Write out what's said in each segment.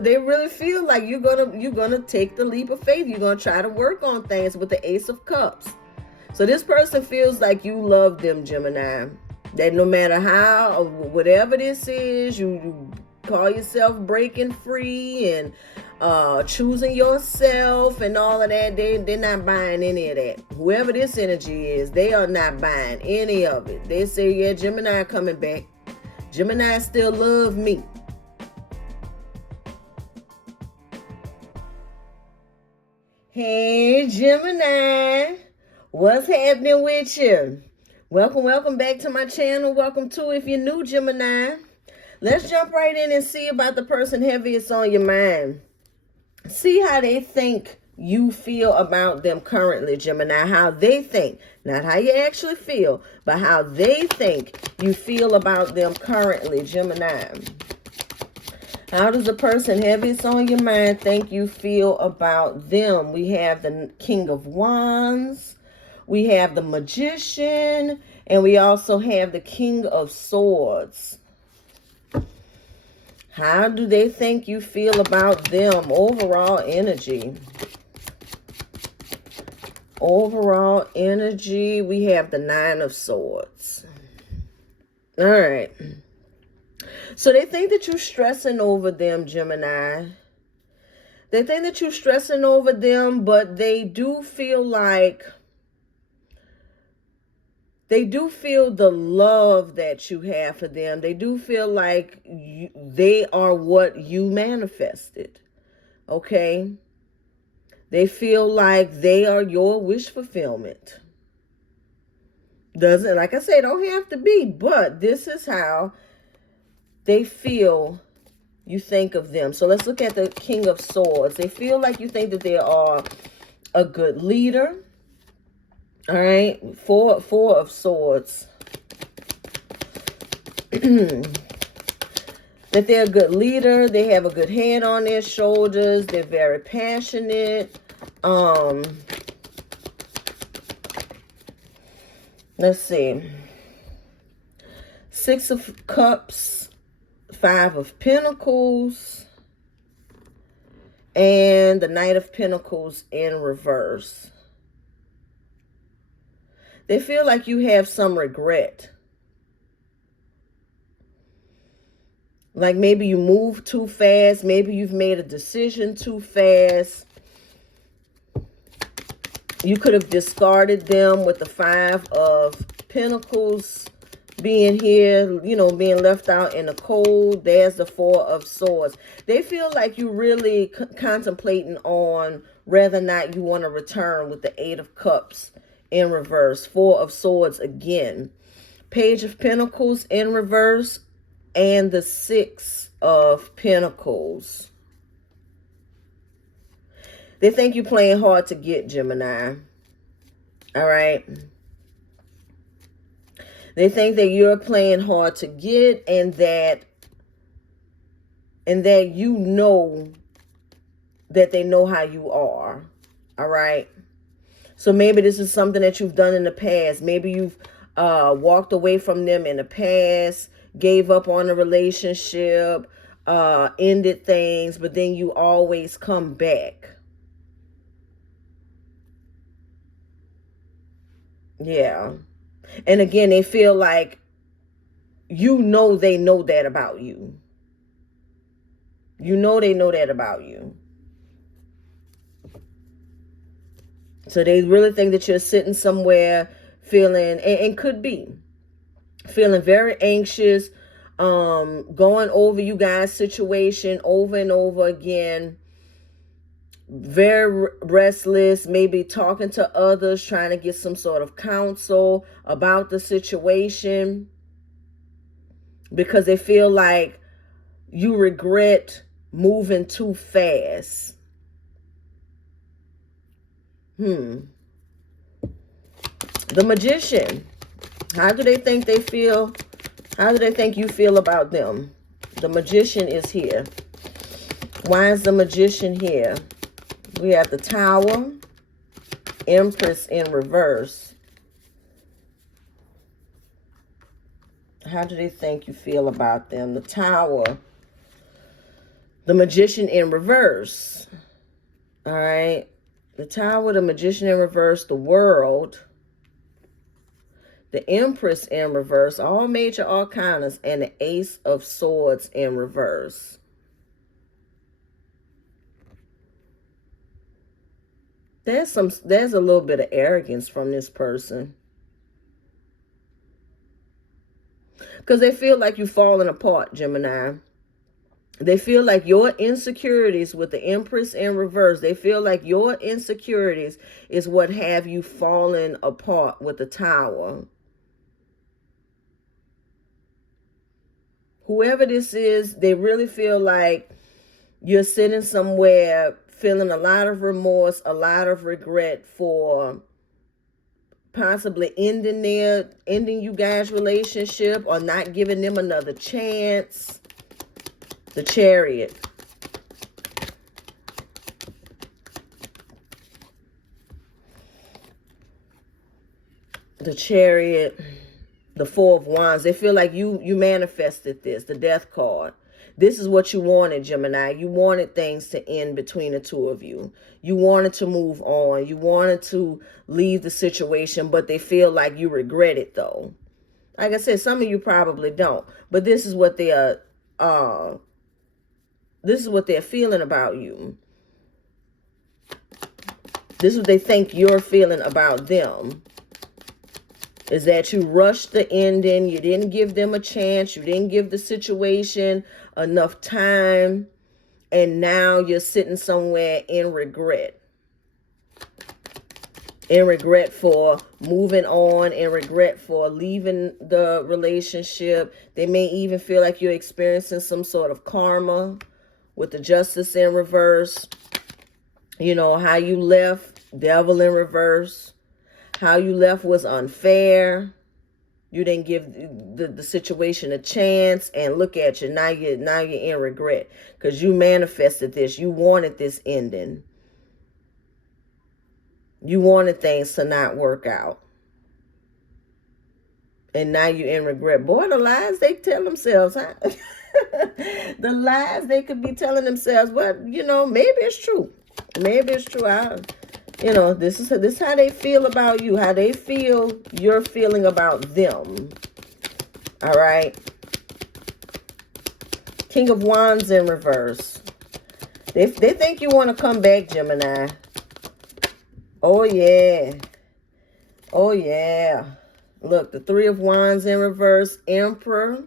They really feel like you're gonna take the leap of faith. You're gonna try to work on things with the Ace of Cups. So this person feels like you love them, Gemini. That no matter how or whatever this is, you call yourself breaking free and choosing yourself and all of that. They're not buying any of that. Whoever this energy is, they are not buying any of it. They say, yeah, Gemini coming back. Gemini still love me. Hey, Gemini. What's happening with you? Welcome back to my channel. Welcome to, if you're new, Gemini. Let's jump right in and see about the person heaviest on your mind. See how they think you feel about them currently, Gemini. How they think. Not how you actually feel, but how they think you feel about them currently, Gemini. How does the person heaviest on your mind think you feel about them? We have the King of Wands. We have the Magician. And we also have the King of Swords. How do they think you feel about them? Overall energy. Overall energy. We have the Nine of Swords. All right. So they think that you're stressing over them, Gemini. They think that you're stressing over them, but they do feel like, they do feel the love that you have for them. They do feel like they are what you manifested. Okay? They feel like they are your wish fulfillment. Doesn't, like I say, don't have to be, but this is how they feel you think of them. So let's look at the King of Swords. They feel like you think that they are a good leader. All right. Four of Swords. That they're a good leader. They have a good head on their shoulders. They're very passionate. Let's see. Six of Cups. Five of Pentacles, and the Knight of Pentacles in reverse. They feel like you have some regret. Like maybe you moved too fast. Maybe you've made a decision too fast. You could have discarded them with the Five of Pentacles being here, you know, being left out in the cold. There's the Four of Swords. They feel like you really contemplating on whether or not you want to return with the Eight of Cups in reverse. Four of Swords again. Page of Pentacles in reverse. And the Six of Pentacles. They think you're playing hard to get, Gemini. All right. They think that you're playing hard to get, and that you know that they know how you are. All right. So maybe this is something that you've done in the past. Maybe you've walked away from them in the past, gave up on a relationship, ended things, but then you always come back. Yeah. And again, they feel like you know they know that about you. You know they know that about you. So they really think that you're sitting somewhere feeling, and could be, feeling very anxious, going over you guys' situation over and over again. Very restless, maybe talking to others, trying to get some sort of counsel about the situation, because they feel like you regret moving too fast. The Magician. How do they think they feel? How do they think you feel about them? The Magician is here. Why is the Magician here? We have the Tower, Empress in reverse. How do they think you feel about them? The Tower, The Magician in reverse. All right. The Tower, the Magician in reverse, the World, the Empress in reverse, all major arcanas, and the Ace of Swords in reverse. There's a little bit of arrogance from this person. Because they feel like you're falling apart, Gemini. They feel like your insecurities with the Empress in reverse, they feel like your insecurities is what have you fallen apart with the Tower. Whoever this is, they really feel like you're sitting somewhere feeling a lot of remorse, a lot of regret for possibly ending you guys' relationship or not giving them another chance. The Chariot. The Chariot. The Four of Wands. They feel like you manifested this. The Death card. This is what you wanted, Gemini. You wanted things to end between the two of you. You wanted to move on. You wanted to leave the situation, but they feel like you regret it, though. Like I said, some of you probably don't. But this is what they are. This is what they're feeling about you. This is what they think you're feeling about them. Is that you rushed the ending. You didn't give them a chance. You didn't give the situation enough time. And now you're sitting somewhere in regret. In regret for moving on. In regret for leaving the relationship. They may even feel like you're experiencing some sort of karma with the Justice in reverse. You know, how you left, Devil in reverse. How you left was unfair. You didn't give the situation a chance. And look at you. Now you're in regret. Because you manifested this. You wanted this ending. You wanted things to not work out. And now you're in regret. Boy, the lies they tell themselves, huh? The lies they could be telling themselves. Well, you know, maybe it's true. Maybe it's true. You know, this is how they feel about you. How they feel you're feeling about them. All right. King of Wands in reverse. They think you want to come back, Gemini. Oh, yeah. Oh, yeah. Look, the Three of Wands in reverse. Emperor.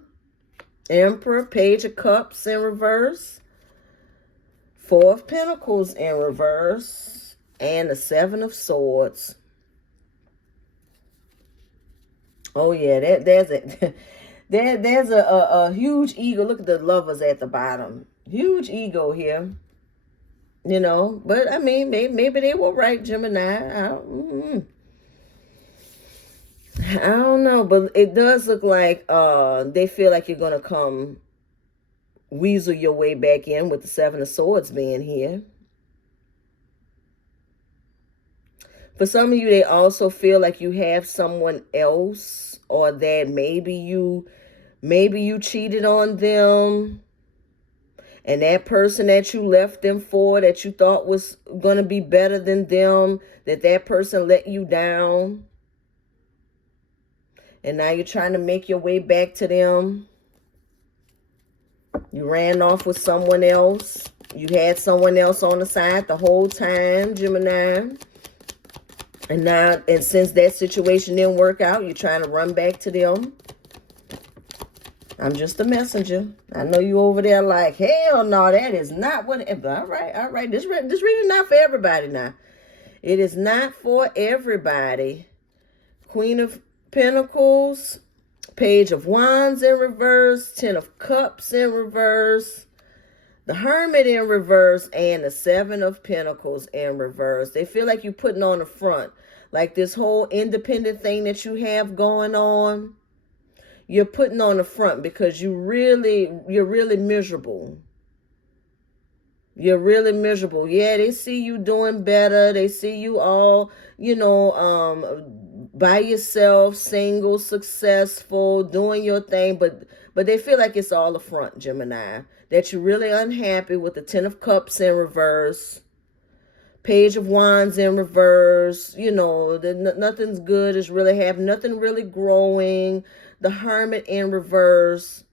Page of Cups in reverse. Four of Pentacles in reverse. And the Seven of Swords. Oh, yeah. There's a huge ego. Look at the Lovers at the bottom. Huge ego here. You know. But, I mean, maybe they were right, Gemini. I don't know. But it does look like they feel like you're going to come weasel your way back in with the Seven of Swords being here. For some of you, they also feel like you have someone else, or that maybe you cheated on them, and that person that you left them for, that you thought was going to be better than them, that person let you down. And now you're trying to make your way back to them. You ran off with someone else. You had someone else on the side the whole time, Gemini. And since that situation didn't work out, you're trying to run back to them. I'm just a messenger. I know you over there like, hell no, that is not what. All right. This reading not for everybody now. It is not for everybody. Queen of Pentacles, Page of Wands in reverse, Ten of Cups in reverse, the Hermit in reverse, and the Seven of Pentacles in reverse. They feel like you're putting on the front. Like this whole independent thing that you have going on, you're putting on the front because you're really miserable. You're really miserable. Yeah, they see you doing better. They see you all, you know, by yourself, single, successful, doing your thing, but they feel like it's all a front, Gemini. That you're really unhappy with the Ten of Cups in reverse, Page of Wands in reverse. You know, nothing's good is really happening, nothing really growing. The Hermit in reverse.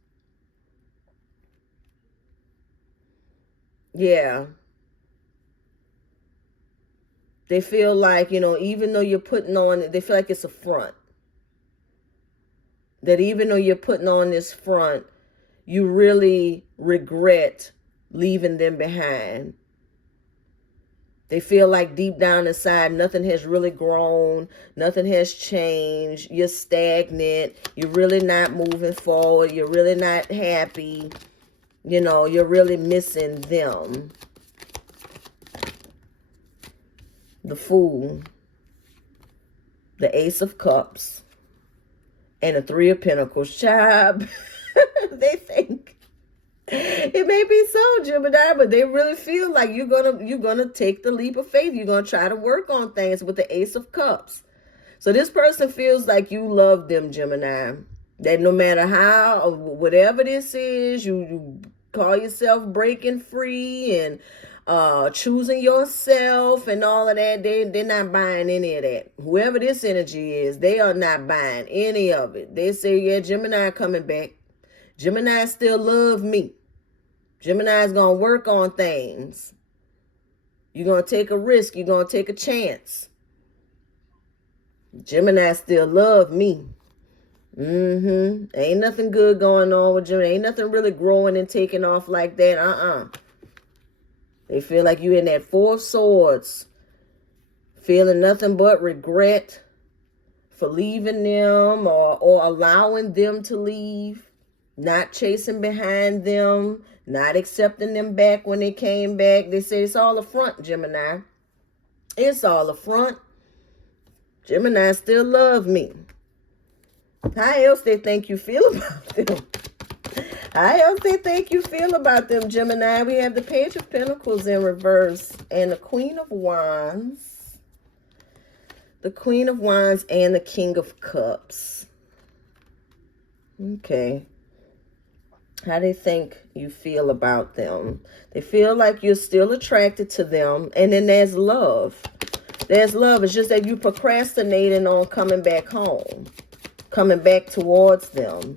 Yeah. They feel like, you know, even though you're putting on, they feel like it's a front. That even though you're putting on this front, you really regret leaving them behind. They feel like deep down inside, nothing has really grown. Nothing has changed. You're stagnant. You're really not moving forward. You're really not happy. You know, you're really missing them. The Fool, the Ace of Cups, and the Three of Pentacles. Child, they think it may be so, Gemini, but they really feel like you're gonna take the leap of faith. You're gonna try to work on things with the Ace of Cups. So this person feels like you love them, Gemini. That no matter how or whatever this is, you call yourself breaking free and choosing yourself and all of that. They're not buying any of that. Whoever this energy is, they are not buying any of it. They say, yeah, Gemini coming back. Gemini still love me. Gemini's gonna work on things. You're gonna take a risk. You're gonna take a chance. Gemini still love me. Ain't nothing good going on with Gemini. Ain't nothing really growing and taking off like that. They feel like you're in that Four of Swords, feeling nothing but regret for leaving them or allowing them to leave, not chasing behind them, not accepting them back when they came back. They say it's all a front, Gemini. It's all a front. Gemini still love me. How else they think you feel about them? How else they think you feel about them, Gemini? We have the Page of Pentacles in reverse and the Queen of Wands. The Queen of Wands and the King of Cups. Okay. How they think you feel about them. They feel like you're still attracted to them. And then there's love. There's love. It's just that you procrastinating on coming back home. Coming back towards them.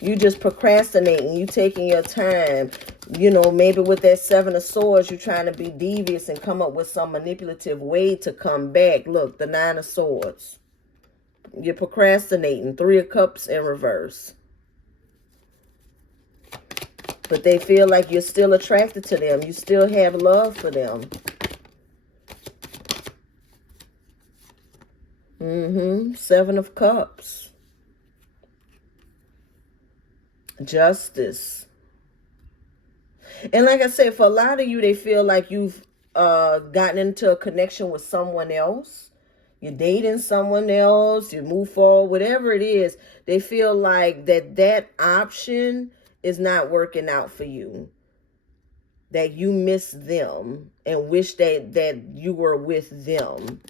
You just procrastinating. You taking your time. You know, maybe with that Seven of Swords, you're trying to be devious and come up with some manipulative way to come back. Look, the Nine of Swords. You're procrastinating. Three of Cups in reverse. But they feel like you're still attracted to them. You still have love for them. Seven of Cups. Justice. And like I said, for a lot of you, they feel like you've gotten into a connection with someone else. You're dating someone else. You move forward. Whatever it is, they feel like that option is not working out for you. That you miss them and wish that you were with them.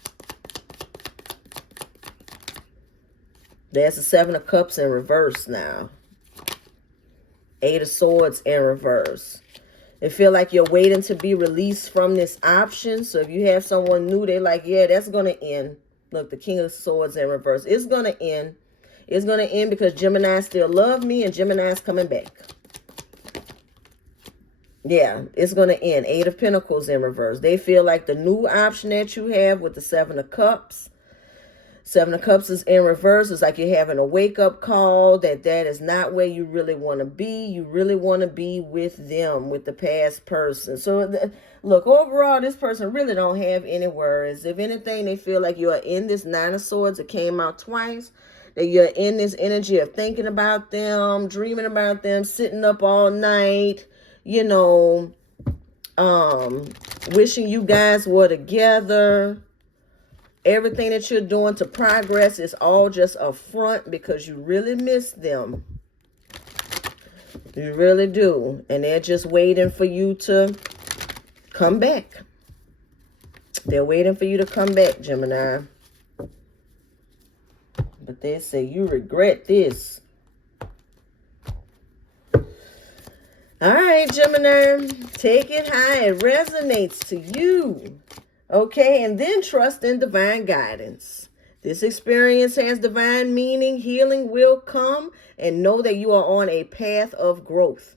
There's the Seven of Cups in reverse now. Eight of Swords in reverse. They feel like you're waiting to be released from this option. So if you have someone new, they're like, yeah, that's going to end. Look, the King of Swords in reverse. It's going to end. It's going to end because Gemini still love me and Gemini's coming back. Yeah, it's going to end. Eight of Pentacles in reverse. They feel like the new option that you have with the Seven of Cups. Seven of Cups is in reverse. It's like you're having a wake-up call that is not where you really want to be. You really want to be with them, with the past person. So, look, overall, this person really don't have any worries. If anything, they feel like you are in this Nine of Swords. It came out twice. That you're in this energy of thinking about them, dreaming about them, sitting up all night, you know, wishing you guys were together. Everything that you're doing to progress is all just a front because you really miss them. You really do. And they're just waiting for you to come back. They're waiting for you to come back, Gemini. But they say you regret this. All right, Gemini, take it how it resonates to you. Okay, and then trust in divine guidance. This experience has divine meaning. Healing will come, and know that you are on a path of growth.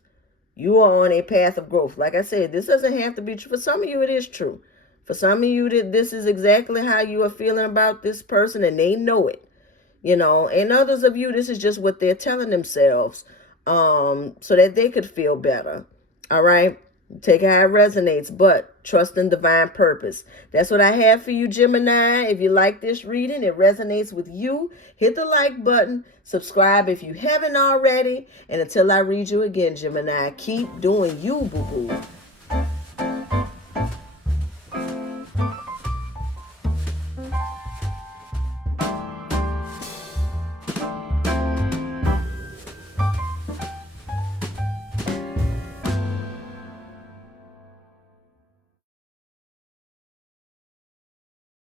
You are on a path of growth. Like I said, this doesn't have to be true. For some of you, it is true. For some of you, this is exactly how you are feeling about this person, and they know it. You know, and others of you, this is just what they're telling themselves, so that they could feel better. All right. Take it how it resonates, but trust in divine purpose. That's what I have for you, Gemini. If you like this reading, it resonates with you, hit the like button, subscribe if you haven't already, and until I read you again, Gemini, keep doing you, boo-boo.